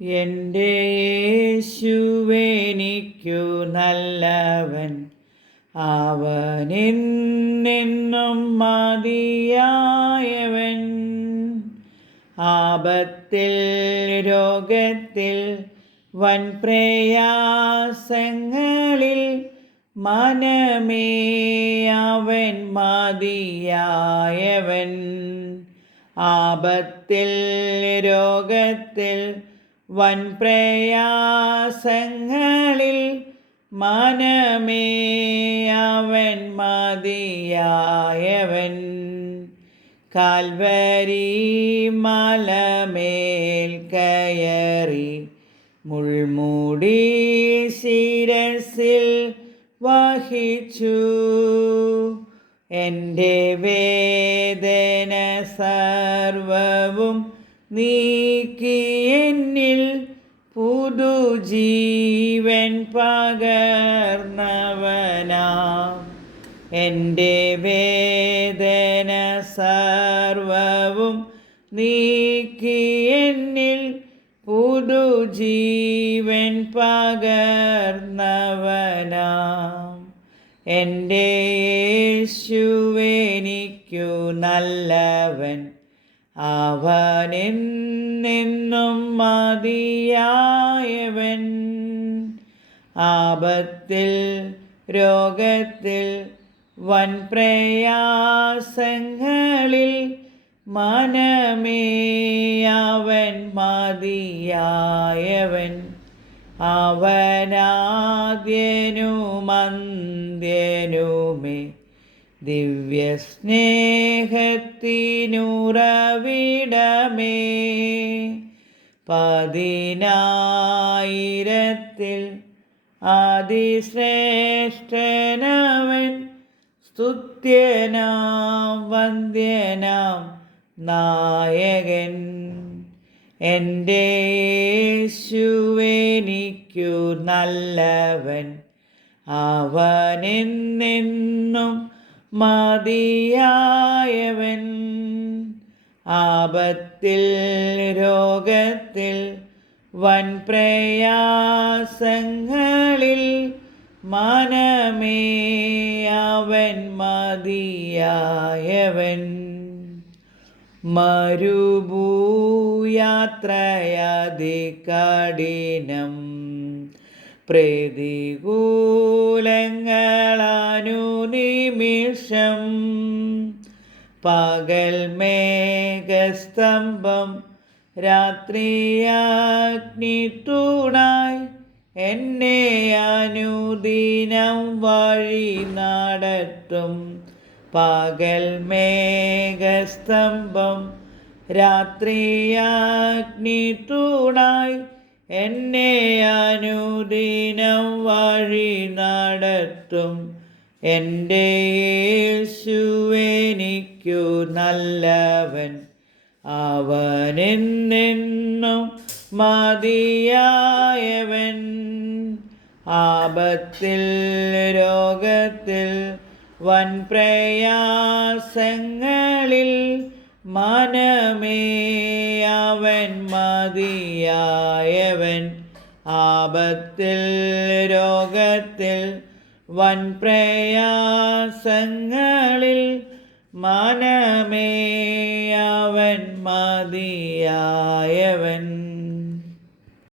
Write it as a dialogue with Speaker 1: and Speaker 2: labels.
Speaker 1: എന്റെ യേശുവെനിക്കു നല്ലവൻ. അവൻ അവനെന്നും മതിയായവൻ. ആപത്തിൽ രോഗത്തിൽ വൻ പ്രയാസങ്ങളിൽ മനമേ അവൻ മതിയായവൻ. ആപത്തിൽ രോഗത്തിൽ വൻ പ്രയാസങ്ങളിൽ മനമേ അവൻ മതിയായവൻ. കാൽവരി മലമേൽ കയറി മുൾമൂടി ശിരസിൽ വഹിച്ചു. എന്റെ വേദന സർവവും നീക്കി എന്നിൽ പുതുജീവൻ പകർന്നവനാ. എന്റെ വേദന സർവവും നീക്കി എന്നിൽ പുതുജീവൻ പകർന്നവനാ. എന്റെ യേശുവെനിക്കു നല്ലവൻ അവനെന്നും മതിയായവൻ. ആപത്തിൽ രോഗത്തിൽ വൻ പ്രയാസങ്ങളിൽ മനമേ അവൻ മതിയായവൻ. അവനാദ്യനുമന്ത്യനുമേ ദിവ്യസ്നേഹത്തിനുറവിടമേ. പതിനായിരത്തിൽ അതിശ്രേഷ്ഠനവൻ സ്തുത്യനാം വന്ദ്യനാം നായകൻ. എന്റെ യേശുവെനിക്കു നല്ലവൻ. അവനെന്നെന്നും മതിയായവൻ. ആപത്തിൽ രോഗത്തിൽ വൻ പ്രയാസങ്ങളിൽ മനമേ അവൻ മതിയായവൻ. മരുഭൂയാത്രയതി കഠിനം പ്രതികൂലങ്ങളനുനിമിഷം പകൽ മേഘസ്തംഭം രാത്രിയാഗ്നിത്തൂണായി എന്നെ അനുദിനം വഴി നടത്തും. പകൽ മേഘസ്തംഭം രാത്രിയാഗ്നിത്തൂണായി എന്നെ അനുദിനം വഴി നടത്തും. എന്റെ യേശുവെനിക്കു നല്ലവൻ. അവനെന്നെന്നും മതിയായവൻ. ആപത്തിൽ രോഗത്തിൽ വൻ പ്രയാസങ്ങളിൽ മനമേ അവൻ മതിയായവൻ. ആപത്തിൽ രോഗത്തിൽ വൻ പ്രയാസങ്ങളിൽ മനമേ അവൻ മതിയായവൻ.